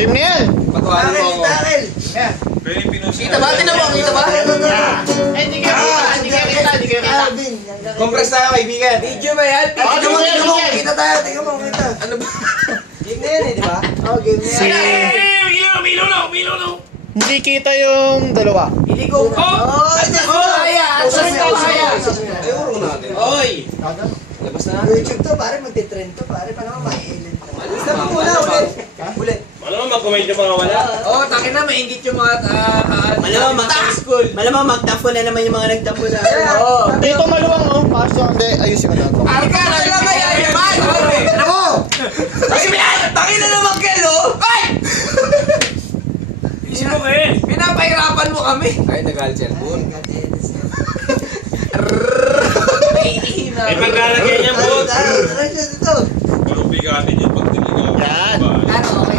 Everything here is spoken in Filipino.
Game na yan! Patuwanan mo ako. Kita ba? Tinan mo, kita ba? Eh, hindi kayo kita, hindi kayo kita, hindi kayo kita. Compress tayo, kaibigan. Video ba yan? Tingnan mo, tingnan mo. Kita tayo, tingnan mo, kita. Ano ba? Game na yan eh, di ba? Oo, game na yan. Hindi kita yung dalawa. Hindi ko. Oh, Kaya! Kaya! Ay, urong natin. Oy! Labas na natin. YouTube to, pare, magte-trend to, pare. Paano ka ma-elend to? Basta mo muna, ulit. Ulit. Malamang mag-comment yung mga wala. Oo, takin na, maingit yung mga Malamang school. Malamang magtapo na naman yung mga nagtapo na. Oo. Dito maluwang oh. Kaso hindi, ayusin ko na ito. Alka na lang kaya yan! Ano mo? Takin na naman kayo! Ay! Isip mo eh. Pinapahirapan mo kami. Ay, nag-al cellphone. Naiihina. May paglalagay niya po. Tara, tara siya dito. Parang bigatin yung pag diligaw. Yan. Ano, okay.